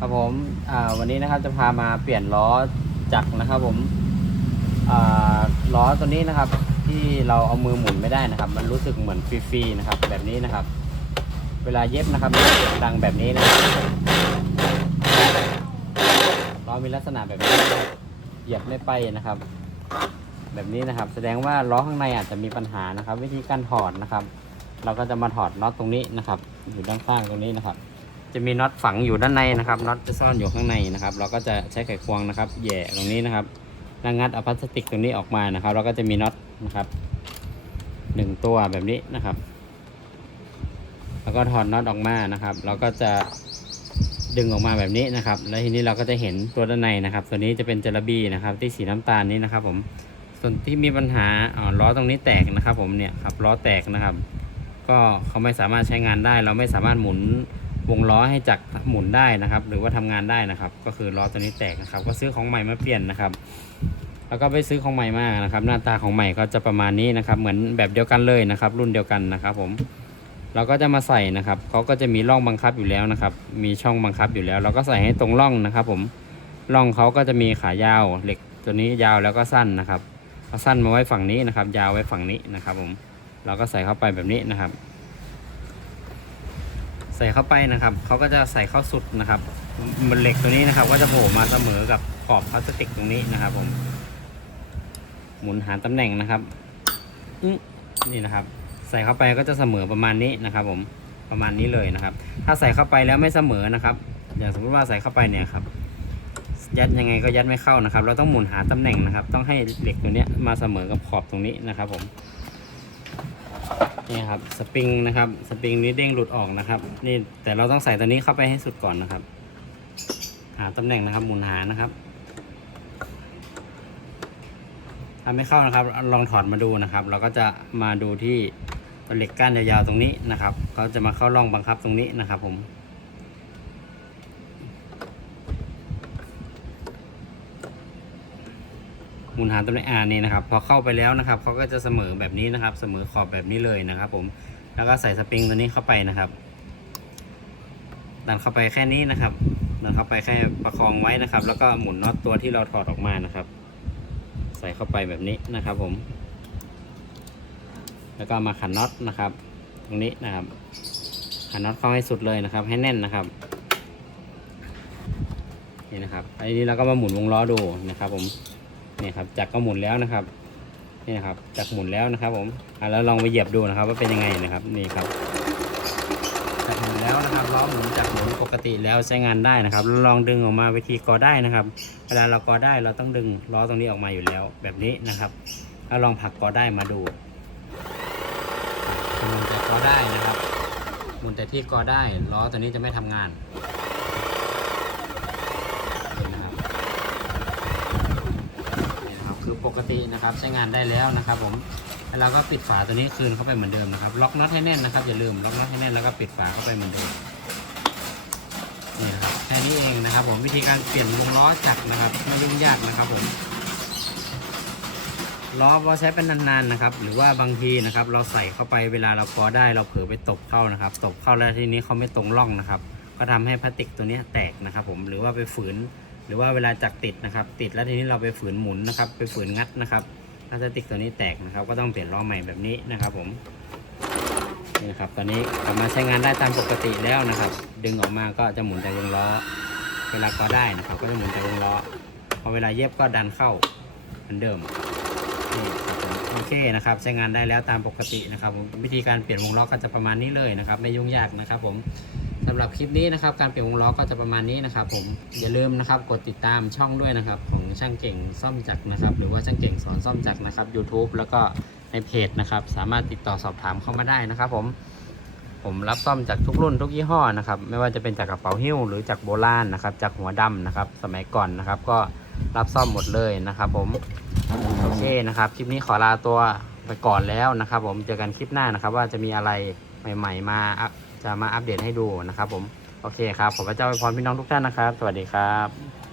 ครับผมวันนี้นะครับจะพามาเปลี่ยนล้อจักรนะครับผมล้อตัวนี้นะครับที่เราเอามือหมุนไม่ได้นะครับ มันรู้สึกเหมือนฟรีๆนะครับ แบบนี้นะครับ เวลาเย็บนะครับมันเสียงดังแบบนี้นะครับล้อมีลักษณะแบบนี้เหยียบไม่ไปนะครับ แบบนี้นะครับ แสดงว่าล้อข้างในอาจจะมีปัญหานะครับ วิธีการถอดนะครับ เราก็จะมาถอดน็อตตรงนี้นะครับ อยู่ด้านข้างตรงนี้นะครับ จะมีน็อตฝังอยู่ด้านในนะครับน็อตจะซ่อนอยู่ข้างในนะครับ เราก็จะใช้ไขควงนะครับแย่ตรงนี้นะครับแล้วงัดเอาพลาสติกตรงนี้ออกมานะครับ เราก็จะมีน็อตนะครับหนึ่งตัวแบบนี้นะครับ แล้วก็ถอดน็อตออกมานะครับ เราก็จะดึงออกมาแบบนี้นะครับ แล้วทีนี้เราก็จะเห็นตัวด้านในนะครับ ตัวนี้จะเป็นจลาบีนะครับ ที่สีน้ำตาลนี้นะครับ ผม ส่วนที่มีปัญหาอ๋อล้อตรงนี้แตกนะครับ ผมเนี่ยครับล้อแตกนะครับ ก็เขาไม่สามารถใช้งานได้ เราไม่สามารถหมุน วงล้อให้จักรหมุนได้นะครับ หรือว่าทำงานได้นะครับ ก็คือล้อตัวนี้แตกนะครับ ก็ซื้อของใหม่มาเปลี่ยนนะครับ แล้วก็ไปซื้อของใหม่มานะครับ หน้าตาของใหม่ก็จะประมาณนี้นะครับ เหมือนแบบเดียวกันเลยนะครับ รุ่นเดียวกันนะครับ ผมเราก็จะมาใส่นะครับเขาก็จะมีร่องบังคับอยู่แล้วนะครับ มีช่องบังคับอยู่แล้ว เราก็ใส่ให้ตรงร่องนะครับ ผมร่องเขาก็จะมีขายาวเหล็กตัวนี้ยาวแล้วก็สั้นนะครับเอาสั้นมาไว้ฝั่งนี้นะครับ ยาวไว้ฝั่งนี้นะครับ ผม เราก็ใส่เข้าไปแบบนี้นะครับ ใส่เข้าไปนะครับเขาก็จะใส่เข้าสุดนะครับมันเหล็กตัวนี้นะครับ ก็จะโผล่มาเสมอกับขอบพลาสติกตรงนี้นะครับ ผม หมุนหาตำแหน่งนะครับอือนี่นะครับ ใส่เข้าไปก็จะเสมอประมาณนี้นะครับ ผมประมาณนี้เลยนะครับ ถ้าใส่เข้าไปแล้วไม่เสมอนะครับ อย่างสมมติว่าใส่เข้าไปเนี่ยครับ ยัดยังไงก็ยัดไม่เข้านะครับ เราต้องหมุนหาตำแหน่งนะครับ ต้องให้เหล็กตัวนี้มาเสมอกับขอบตรงนี้นะครับ ผม นี่ครับสปริงนะครับสปริงนี้เด้งหลุดออกนะครับ นี่แต่เราต้องใส่ตัวนี้เข้าไปให้สุดก่อนนะครับ หาตำแหน่งนะครับหมุนหานะครับถ้าไม่เข้านะครับ ลองถอดมาดูนะครับ เราก็จะมาดูที่ตัวเหล็กก้านยาวๆตรงนี้นะครับเขาจะมาเข้าร่องบังคับตรงนี้นะครับผม หมุนหาตำแหน่งอ่านี่นะครับ พอเข้าไปแล้วนะครับเขาก็จะเสมอแบบนี้นะครับ เสมอขอบแบบนี้เลยนะครับ ผมแล้วก็ใส่สปริงตัวนี้เข้าไปนะครับดันเข้าไปแค่นี้นะครับดันเข้าไปแค่ประคองไว้นะครับ แล้วก็หมุนน็อตตัวที่เราถอดออกมานะครับ ใส่เข้าไปแบบนี้นะครับ ผม แล้วก็มาขันน็อตนะครับ ตรงนี้นะครับ ขันน็อตเข้าให้สุดเลยนะครับ ให้แน่นนะครับ นี่นะครับอันนี้เราก็มาหมุนวงล้อดูนะครับ ผม นี่ครับจักรก็หมุนแล้วนะครับนี่นะครับจักรหมุนแล้วนะครับ ผมอะแล้วลองไปเหยียบดูนะครับ ว่าเป็นยังไงนะครับนี่ครับจักรหมุนแล้วนะครับล้อหมุนจักรหมุนปกติแล้วใช้งานได้นะครับแล้วลองดึงออกมาวิธีกอได้นะครับ เวลาเรากอได้เราต้องดึงล้อตรงนี้ออกมาอยู่แล้ว แบบนี้นะครับแล้วลองผลักกอได้มาดูหมุนแต่กอได้นะครับหมุนแต่ที่กอได้ล้อตัวนี้จะไม่ทำงาน กตินะครับ ใช้งานได้แล้วนะครับผมแล้วเราก็ปิดฝาตัวนี้คืนเข้าไปเหมือนเดิมนะครับ ล็อกน็อตให้แน่นนะครับอย่าลืมล็อกน็อตให้แน่นแล้วก็ปิดฝาเข้าไปเหมือนเดิมนี่นะครับแค่นี้เองนะครับ ผมวิธีการเปลี่ยนวงล้อจักรนะครับไม่ยุ่งยากนะครับผมล้อเราใช้เป็นนานๆนะครับ หรือว่าบางทีนะครับ เราใส่เข้าไปเวลาเรากอได้เราเผลอไปตบเข้านะครับ ตบเข้าแล้วทีนี้เขาไม่ตรงร่องนะครับ ก็ทำให้พลาสติกตัวนี้แตกนะครับ ผมหรือว่าไปฝืน หรือว่าเวลาจักติดนะครับ ติดแล้วทีนี้เราไปฝืนหมุนนะครับ ไปฝืนงัดนะครับพลาสติกตัวนี้แตกนะครับ ก็ต้องเปลี่ยนล้อใหม่แบบนี้นะครับ ผมนี่นะครับตอนนี้กลับมาใช้งานได้ตามปกติแล้วนะครับ ดึงออกมาก็จะหมุนแต่วงล้อ เวลาก็ได้นะครับ ก็จะหมุนแต่วงล้อพอเวลาเย็บก็ดันเข้าเหมือนเดิมนี่ครับผมโอเคนะครับ ใช้งานได้แล้วตามปกตินะครับผมวิธีการเปลี่ยนวงล้อก็จะประมาณนี้เลยนะครับ ไม่ยุ่งยากนะครับ ผม สำหรับคลิปนี้นะครับ การเปลี่ยนวงล้อก็จะประมาณนี้นะครับ ผมอย่าลืมนะครับกดติดตามช่องด้วยนะครับ ของช่างเก่งซ่อมจักรนะครับ หรือว่าช่างเก่งสอนซ่อมจักรนะครับ YouTube แล้วก็ในเพจนะครับ สามารถติดต่อสอบถามเข้ามาได้นะครับ ผมผมรับซ่อมจากทุกรุ่นทุกยี่ห้อนะครับ ไม่ว่าจะเป็นจากกระเป๋าหิ้วหรือจากโบราณนะครับ จากหัวดำนะครับ สมัยก่อนนะครับ ก็รับซ่อมหมดเลยนะครับ ผมโอเคนะครับคลิปนี้ขอลาตัวไปก่อนแล้วนะครับ ผมเจอกันคลิปหน้านะครับ ว่าจะมีอะไรใหม่ ๆ มาอ จะมาอัปเดตให้ดูนะครับผม โอเคครับ ผมพระเจ้าอวยพรพี่น้องทุกท่านนะครับ สวัสดีครับ